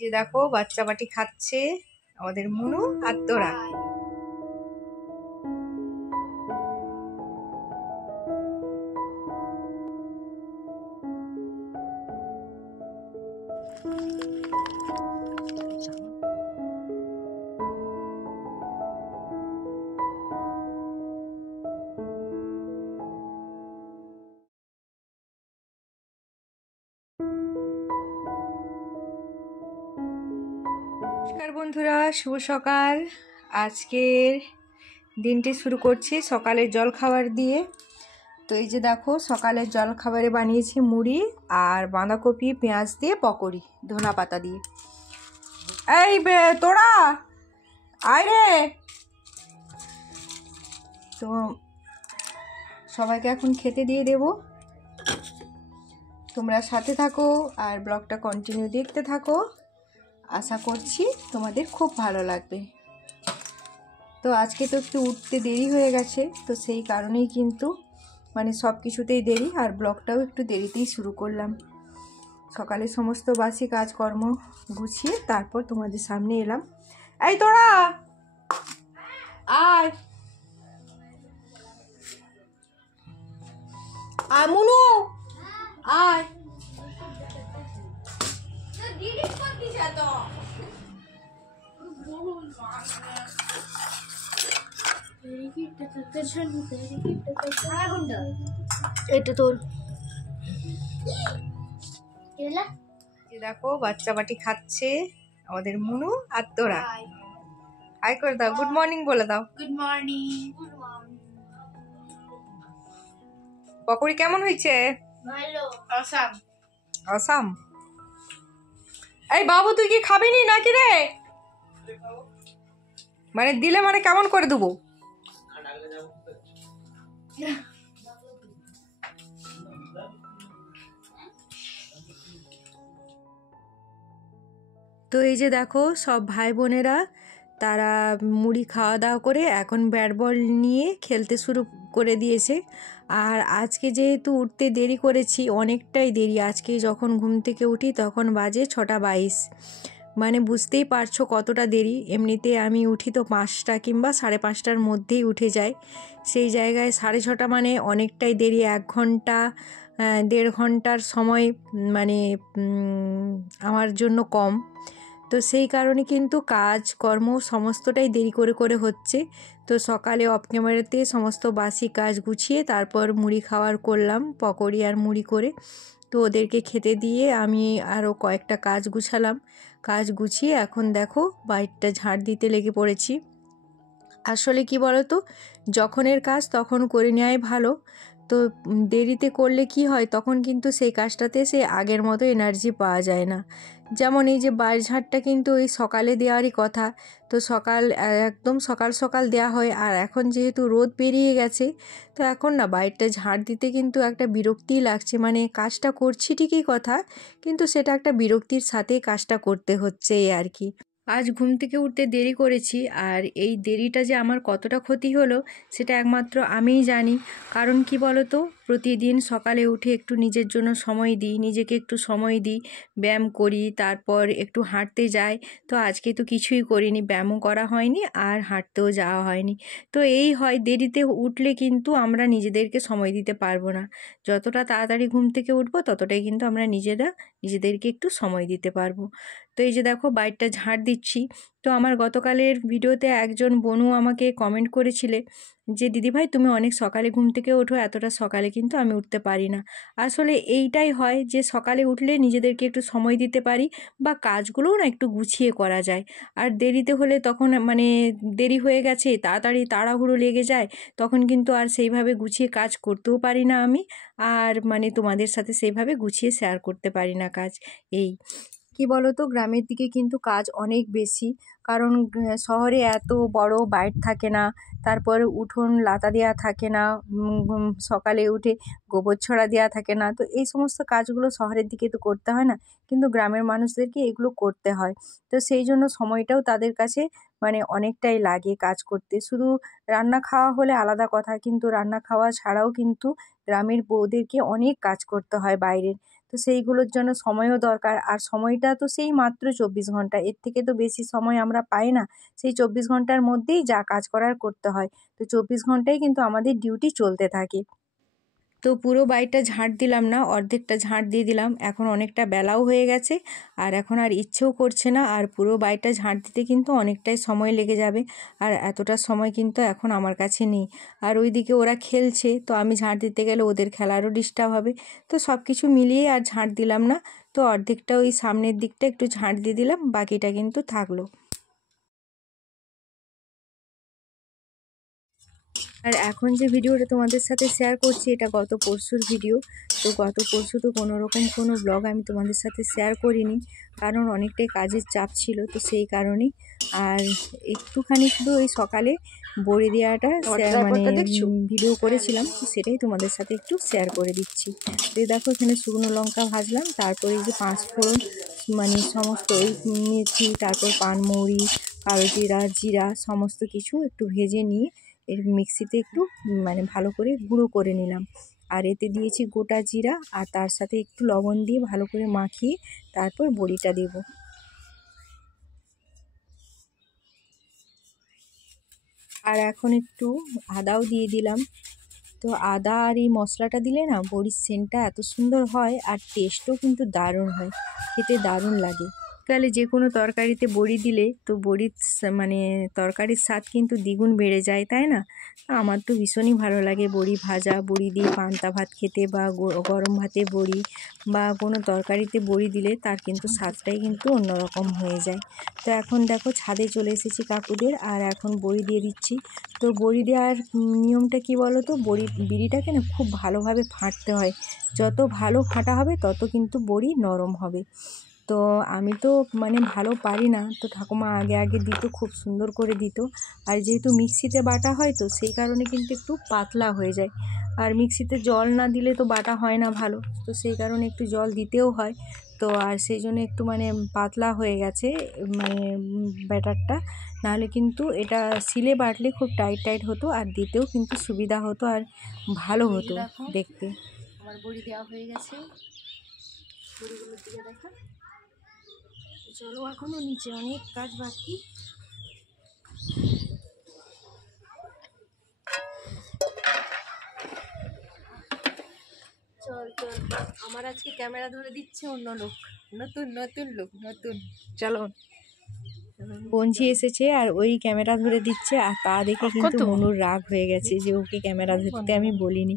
যে দেখো বাচ্চা বাটি খাচ্ছে আমাদের মুনু আর তোরা। নমস্কার বন্ধুরা, শুভ সকাল। আজকের দিনটি শুরু করছি সকালের জল খাবার দিয়ে। তো এই যে দেখো সকালের জল খাবারে বানিয়েছি মুড়ি আর বাঁধাকপি পেঁয়াজ দিয়ে পকোড়ি ধনা পাতা দিয়ে। এই তোরা আয় রে। তো সবাইকে এখন খেতে দিয়ে দেব। তোমরা সাথে থাকো আর ব্লগটা কন্টিনিউ দেখতে থাকো। আশা করছি তোমাদের খুব ভালো লাগবে। তো আজকে তো একটু উঠতে দেরি হয়ে গেছে, তো সেই কারণেই কিন্তু সব কিছুতেই দেরি, আর ব্লগটাও একটু দেরিতেই শুরু করলাম। সকালে সমস্ত বাসি কাজকর্ম গুছিয়ে তারপর তোমাদের সামনে এলাম। এই তোরা আয়, আয় মুনু আয়। এটা তোর দেখো বাচ্চা বাটি খাচ্ছে আমাদের মুনু আর তোরা। হাই করে দাও, গুড মর্নিং বলে দাও। Good morning. পকোড়ি কেমন হয়েছে? ভালো। অসাম। অসাম। এই বাবু তুই কি খাবি নি নাকি রে? দিলে কেমন করে দেবো? তো এই যে দেখো সব ভাই বোনেরা তারা মুড়ি খাওয়া দাওয়া করে এখন ব্যাট বল নিয়ে খেলতে শুরু করে দিয়েছে। আর আজকে যেহেতু উঠতে দেরি করেছি, অনেকটাই দেরি, আজকে যখন ঘুম থেকে উঠি তখন বাজে 6:22। বুঝতেই পারছো কতটা দেরি। এমনিতে আমি উঠি তো 5টা কিংবা 5:30টার মধ্যেই উঠে যাই, সেই জায়গায় 6:30 অনেকটাই দেরি। 1 ঘন্টা 1.5 ঘন্টার সময় আমার জন্য কম। তো সেই কারণে কিন্তু কাজকর্ম সমস্তটাই দেরি করে করে হচ্ছে। তো সকালে অফ ক্যামেরাতে সমস্ত বাসি কাজ গুছিয়ে তারপর মুড়ি খাওয়ার করলাম, পকোড়ি আর মুড়ি করে। তো ওদেরকে খেতে দিয়ে আমি আরও কয়েকটা কাজ গুছালাম। কাজ গুছিয়ে এখন দেখো বাইরটা ঝাড় দিতে লেগে পড়েছি। আসলে কি বলো তো, যখনের কাজ তখন করে নেওয়াই ভালো। তো দেরিতে করলে কি হয়, তখন কিন্তু সেই কাজটাতে সে আগের মতো এনার্জি পাওয়া যায় না। যেমন এই যে বাইর ঝাড়টা কিন্তু ওই সকালে দেওয়ারই কথা, তো একদম সকাল সকাল দেওয়া হয়। আর এখন যেহেতু রোদ বেরিয়ে গেছে, তো এখন না বাইরটা ঝাড় দিতে কিন্তু একটা বিরক্তিই লাগছে। কাজটা করছি ঠিকই কথা, কিন্তু সেটা একটা বিরক্তির সাথেই কাজটা করতে হচ্ছে এই আর কি। আজ ঘুম থেকে উঠতে দেরি করেছি, আর এই দেরিটা যে আমার কতটা ক্ষতি হলো সেটা একমাত্র আমিই জানি। কারণ কি বলো তো, প্রতিদিন সকালে উঠে একটু নিজের জন্য সময় দিই, নিজেকে একটু সময় দিই, ব্যায়াম করি, তারপর একটু হাঁটতে যাই। তো আজকে তো কিছুই করিনি, ব্যায়ামও করা হয়নি আর হাঁটতেও যাওয়া হয়নি। তো এই হয়, দেরিতে উঠলে কিন্তু আমরা নিজেদেরকে সময় দিতে পারবো না। যতটা তাড়াতাড়ি ঘুম থেকে উঠবো ততটাই কিন্তু আমরা নিজেদেরকে একটু সময় দিতে পারবো। তো এই যে দেখো বাইরটা ঝাড় দিচ্ছি। তো আমার গতকালের ভিডিওতে একজন বোনু আমাকে কমেন্ট করেছিলে যে দিদিভাই তুমি অনেক সকালে ঘুম থেকে ওঠো, এতটা সকালে কিন্তু আমি উঠতে পারি না। আসলে এইটাই হয় যে সকালে উঠলে নিজেদেরকে একটু সময় দিতে পারি, বা কাজগুলোও না একটু গুছিয়ে করা যায়। আর দেরিতে হলে তখন দেরি হয়ে গেছে, তাড়াতাড়ি তাড়াহুড়ো লেগে যায়, তখন কিন্তু আর সেইভাবে গুছিয়ে কাজ করতেও পারি না আমি। আর তোমাদের সাথে সেইভাবে গুছিয়ে শেয়ার করতে পারি না কাজ। এই কি বলো তো, গ্রামের দিকে কিন্তু কাজ অনেক বেশি। কারণ শহরে এত বড় বাইট থাকে না, তারপর উঠোন লাতা দেওয়া থাকে না, সকালে উঠে গোবর ছড়া দেওয়া থাকে না। তো এই সমস্ত কাজগুলো শহরের দিকে তো করতে হয় না, কিন্তু গ্রামের মানুষদেরকে এগুলো করতে হয়। তো সেই জন্য সময়টাও তাদের কাছে অনেকটাই লাগে কাজ করতে। শুধু রান্না খাওয়া হলে আলাদা কথা, কিন্তু রান্না খাওয়া ছাড়াও কিন্তু গ্রামের বউদেরকে অনেক কাজ করতে হয় বাইরের। তো সেইগুলোর জন্য সময়ও দরকার, আর সময়টা তো সেই মাত্র 24 ঘন্টা, এর থেকে তো বেশি সময় আমরা পাই না। সেই 24 ঘন্টার মধ্যেই যা কাজ করার করতে হয়। তো 24 ঘন্টাই কিন্তু আমাদের ডিউটি চলতে থাকে। তো পুরো বাড়িটা ঝাঁট দিলাম না, অর্ধেকটা ঝাঁট দিয়ে দিলাম। এখন অনেকটা বেলাও হয়ে গেছে, আর এখন আর ইচ্ছেও করছে না, আর পুরো বাড়িটা ঝাঁট দিতে কিন্তু অনেকটাই সময় লেগে যাবে, আর এতটা সময় কিন্তু এখন আমার কাছে নেই। আর ওইদিকে ওরা খেলছে, তো আমি ঝাঁট দিতে গেলে ওদের খেলারও ডিস্টার্ব হবে। তো সব কিছু মিলিয়ে আর ঝাঁট দিলাম না। তো অর্ধেকটা ওই সামনের দিকটা একটু ঝাঁট দিয়ে দিলাম, বাকিটা কিন্তু থাকলো। আর এখন যে ভিডিওটা তোমাদের সাথে শেয়ার করছি, এটা গত পরশুর ভিডিও। তো গত পরশু তো কোনো ব্লগ আমি তোমাদের সাথে শেয়ার করিনি, কারণ অনেকটাই কাজের চাপ ছিল, তো সেই কারণেই। আর একটুখানি শুধু ওই সকালে বড়ি দেওয়াটা মানে ভিডিও করেছিলাম, তো সেটাই তোমাদের সাথে একটু শেয়ার করে দিচ্ছি। তো দেখো এখানে শুকনো লঙ্কা ভাজলাম, তারপরে যে 5 ফোড়ন মানে সমস্ত ওই মেথি, তারপর পানমৌরি, কালো জিরা, জিরা সমস্ত কিছু একটু ভেজে নিয়ে এর মিক্সিতে একটু মানে ভালো করে গুঁড়ো করে নিলাম। আর এতে দিয়েছি গোটা জিরা, আর তার সাথে একটু লবণ দিয়ে ভালো করে মাখিয়ে তারপর বড়িটা দেব। আর এখন একটু আদাও দিয়ে দিলাম। তো আদা আর এই মশলাটা দিলে না বড়ির সেন্টটা এত সুন্দর হয়, আর টেস্টও কিন্তু দারুণ হয়, খেতে দারুণ লাগে। তাহলে যে কোনো তরকারিতে বড়ি দিলে তো বড়ির মানে তরকারির স্বাদ কিন্তু দ্বিগুণ বেড়ে যায়, তাই না? আমার তো ভীষণই ভালো লাগে বড়ি ভাজা, বড়ি দিয়ে পান্তা ভাত খেতে, বা গরম ভাতে বড়ি, বা কোনো তরকারিতে বড়ি দিলে তার কিন্তু স্বাদটাই কিন্তু অন্যরকম হয়ে যায়। তো এখন দেখো ছাদে চলে এসেছি কাকুদের, আর এখন বড়ি দিয়ে দিচ্ছি। তো বড়ি দেওয়ার নিয়মটা কি বলো তো, বিড়িটাকে না খুব ভালোভাবে ফাটতে হয়। যত ভালো ফাটা হবে তত কিন্তু বড়ি নরম হবে। তো আমি তো মানে ভালো পারি না, তো ঠাকুমা আগে দিত, খুব সুন্দর করে দিত। আর যেহেতু মিক্সিতে বাটা হয়, তো সেই কারণে কিন্তু একটু পাতলা হয়ে যায়। আর মিক্সিতে জল না দিলে তো বাটা হয় না ভালো, তো সেই কারণে একটু জল দিতেও হয়। তো আর সেই জন্য একটু মানে পাতলা হয়ে গেছে মানে ব্যাটারটা। নাহলে কিন্তু এটা শিলে বাটলে খুব টাইট হতো, আর দিতেও কিন্তু সুবিধা হতো, আর ভালো হতো দেখতে। আমার বড়ি দেওয়া হয়ে গেছে, বড়িগুলোর দিকে দেখা। চলো এখনো নিচে অনেক কাজ বাকি। চল আমার আজকে ক্যামেরা ধরে দিচ্ছে অন্য লোক, নতুন লোক, চলো। বঞ্জি এসেছে আর ওই ক্যামেরা ধরে দিচ্ছে, আর তা দেখে কিন্তু মনুর রাগ হয়ে গেছে যে ওকে ক্যামেরা ধরতে আমি বলিনি।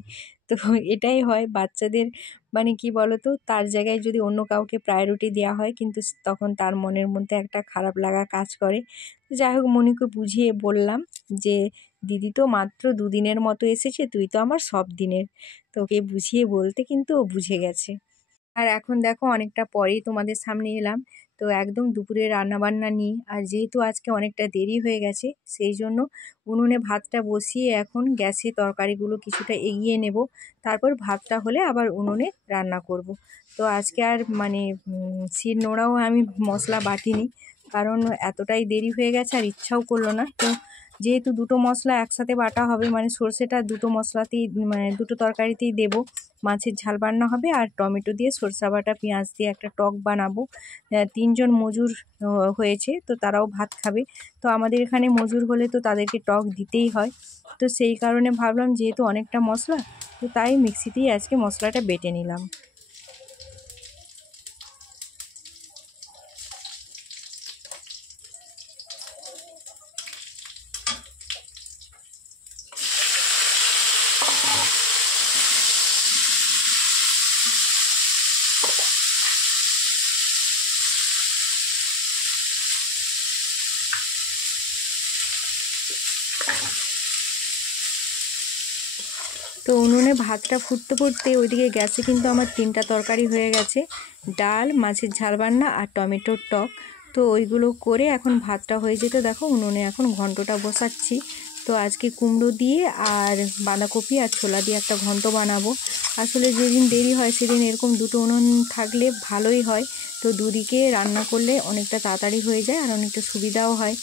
তো এটাই হয় বাচ্চাদের, মানে কি বলতো, তার জায়গায় যদি অন্য কাউকে প্রায়োরিটি দেওয়া হয় কিন্তু তখন তার মনের মধ্যে একটা খারাপ লাগা কাজ করে। যাই হোক, মনিকে বুঝিয়ে বললাম যে দিদি তো মাত্র 2 দিনের মতো এসেছে, তুই তো আমার সব দিনের। তো ওকে বুঝিয়ে বলতে কিন্তু ও বুঝে গেছে। আর এখন দেখো অনেকটা পরেই তোমাদের সামনে এলাম, তো একদম দুপুরে রান্নাবান্না নিয়ে। আর যেহেতু আজকে অনেকটা দেরি হয়ে গেছে, সেই জন্য উনুনে ভাতটা বসিয়ে এখন গ্যাসে তরকারিগুলো কিছুটা এগিয়ে নেব, তারপর ভাতটা হলে আবার উনুনে রান্না করব। তো আজকে আর মানে শিল নোড়াও আমি মশলা বাটিনি, কারণ এতটাই দেরি হয়ে গেছে আর ইচ্ছাও করলো না। তো যেহেতু দুটো মশলা একসাথে বাটা হবে, মানে সর্ষেটা দুটো মশলাতেই মানে দুটো তরকারিতেই দেব, মাছের ঝাল রান্না হবে, আর টমেটো দিয়ে সরষা বাটা পেঁয়াজ দিয়ে একটা টক বানাবো। 3 জন মজুর হয়েছে, তো তারাও ভাত খাবে। তো আমাদের এখানে মজুর হলে তো তাদেরকে টক দিতেই হয়। তো সেই কারণে ভাবলাম যেহেতু অনেকটা মশলা, তো তাই মিক্সিতেই আজকে মশলাটা বেটে নিলাম। তো উনুনে ভাতটা ফুটতে ওইদিকে গ্যাসে কিন্তু আমার 3টা তরকারি হয়ে গেছে, ডাল, মাছের ঝাল রান্না আর টমেটোর টক। তো ওইগুলো করে এখন ভাতটা হয়ে যেত, দেখো উনুনে এখন ঘন্টটা বসাচ্ছি। তো আজকে কুমড়ো দিয়ে আর বাঁধাকপি আর ছোলা দিয়ে একটা ঘন্ট বানাবো। আসলে যেদিন দেরি হয় সেদিন এরকম দুটো উনুন থাকলে ভালোই হয়, তো দুদিকে রান্না করলে অনেকটা তাড়াতাড়ি হয়ে যায় আর অনেকটা সুবিধাও হয়।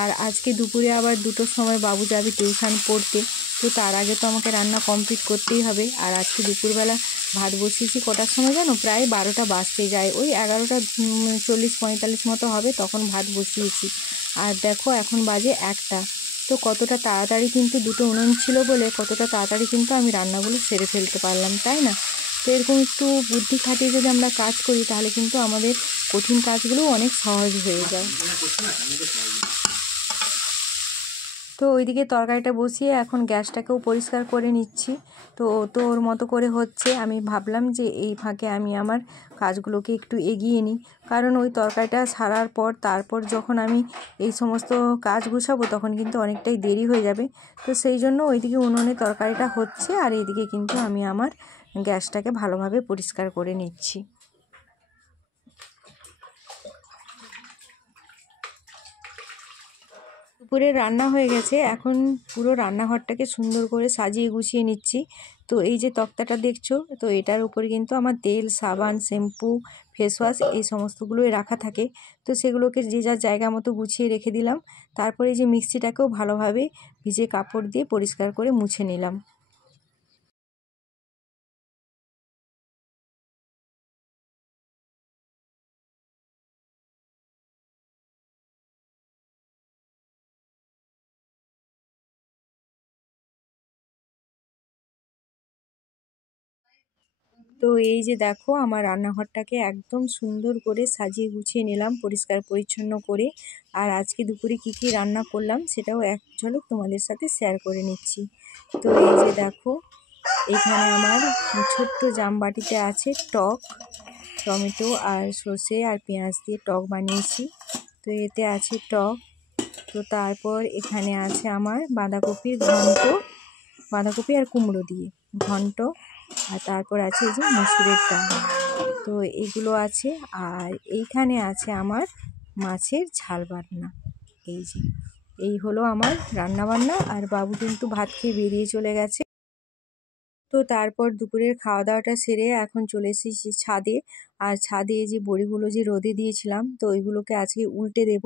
আর আজকে দুপুরে আবার 2টোর সময় বাবু যাবে টিউশন পড়তে, তো তার আগে তো আমাকে রান্না কমপ্লিট করতেই হবে। আর আজকে দুপুরবেলা ভাত বসিয়েছি কটার সময় জানো, প্রায় 12টা বাজতে যায়, ওই 11টা 40-45 মতো হবে তখন ভাত বসিয়েছি। আর দেখো এখন বাজে 1টা। তো কতটা তাড়াতাড়ি কিন্তু দুটো উনুন ছিল বলে কতটা তাড়াতাড়ি কিন্তু আমি রান্নাগুলো সেরে ফেলতে পারলাম, তাই না? তো এরকম একটু বুদ্ধি খাটিয়ে যদি আমরা কাজ করি তাহলে কিন্তু আমাদের কঠিন কাজগুলো অনেক সহজ হয়ে যায়। তো ওইদিকে তরকারিটা বসিয়ে এখন গ্যাসটাকেও পরিষ্কার করে নিচ্ছি। তো ও তো ওর মতো করে হচ্ছে, আমি ভাবলাম যে এই ফাঁকে আমি আমার কাজগুলোকে একটু এগিয়ে নিই, কারণ ওই তরকারিটা সারার পর তারপর যখন আমি এই সমস্ত কাজ গুছাবো তখন কিন্তু অনেকটাই দেরি হয়ে যাবে। তো সেই জন্য ওইদিকে উনুনে তরকারিটা হচ্ছে আর এইদিকে কিন্তু আমি আমার গ্যাসটাকে ভালোভাবে পরিষ্কার করে নিচ্ছি। দুপুরে রান্না হয়ে গেছে, এখন পুরো রান্নাঘরটাকে সুন্দর করে সাজিয়ে গুছিয়ে নিচ্ছি। তো এই যে তক্তাটা দেখছো, তো এটার উপরে কিন্তু আমার তেল, সাবান, শ্যাম্পু, ফেস ওয়াশ এই সমস্তগুলোই রাখা থাকে। তো সেগুলোকে যে যার জায়গা মতো গুছিয়ে রেখে দিলাম। তারপরে এই যে মিক্সিটাকেও ভালোভাবে ভিজে কাপড় দিয়ে পরিষ্কার করে মুছে নিলাম। তো এই যে দেখো আমার রান্নাঘরটাকে একদম সুন্দর করে সাজিয়ে গুছিয়ে নিলাম পরিষ্কার পরিচ্ছন্ন করে। আর আজকে দুপুরে কি কি রান্না করলাম সেটাও এক ঝলক তোমাদের সাথে শেয়ার করে নিচ্ছি। তো এই যে দেখো এখানে আমার ছোট্ট জামবাটিতে আছে টক, টমেটো আর সর্ষে আর পেঁয়াজ দিয়ে টক বানিয়েছি। তো এতে আছে টক। তো তারপর এখানে আছে আমার বাঁধাকপির ঘন্ট, বাঁধাকপি আর কুমড়ো দিয়ে ঘন্ট। আর তারপর আছে এই যে মসুরের ডাল। তো এগুলো আছে। আর এইখানে আছে আমার মাছের ঝাল বাটনা। এই যে এই হলো আমার রান্না বান্না। আর বাবু কিন্তু ভাত খেয়ে বেরিয়ে চলে গেছে। তো তারপর দুপুরের খাওয়া দাওয়াটা সেরে এখন চলে এসেছি ছাদে। আর ছাদে এই যে বড়িগুলো যে রোদে দিয়েছিলাম তো ওইগুলোকে আজকে উল্টে দেব।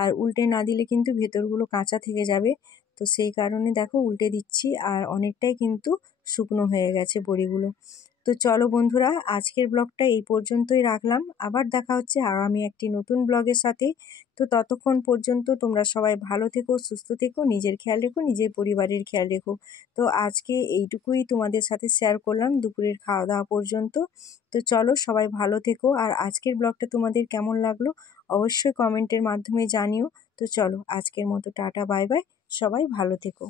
আর উল্টে না দিলে কিন্তু ভেতরগুলো কাঁচা থেকে যাবে। তো সেই কারণে দেখো উল্টে দিচ্ছি, আর অনেকটাই কিন্তু শুকনো হয়ে গেছে বড়িগুলো। তো চলো বন্ধুরা, আজকের ব্লগটা এই পর্যন্তই রাখলাম। আবার দেখা হচ্ছে আগামী একটি নতুন ব্লগের সাথে। তো ততক্ষণ পর্যন্ত তোমরা সবাই ভালো থেকো, সুস্থ থেকো, নিজের খেয়াল রেখো, নিজের পরিবারের খেয়াল রেখো। তো আজকে এইটুকুই তোমাদের সাথে শেয়ার করলাম দুপুরের খাওয়া দাওয়া পর্যন্ত। তো চলো সবাই ভালো থেকো। আর আজকের ব্লগটা তোমাদের কেমন লাগলো অবশ্যই কমেন্টের মাধ্যমে জানিও। তো চলো আজকের মতো টাটা বাই বাই, সবাই ভালো থেকো।